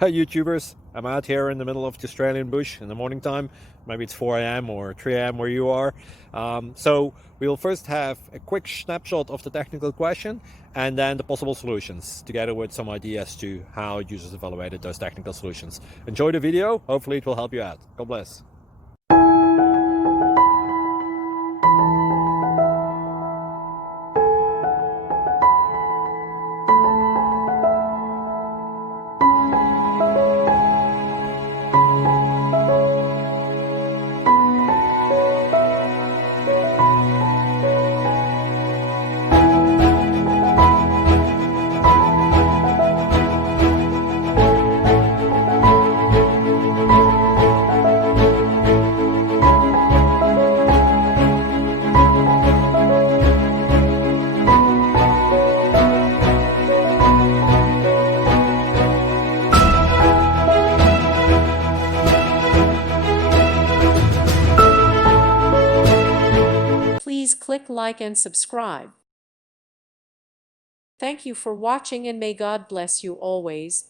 Hi YouTubers, I'm out here in the middle of the Australian bush in the morning time. Maybe it's 4 a.m. or 3 a.m. where you are. So we'll first have a quick snapshot of the technical question and then the possible solutions, together with some ideas to how users evaluated those technical solutions. Enjoy the video, hopefully it will help you out. God bless. Please click like and subscribe. Thank you for watching and may God bless you always.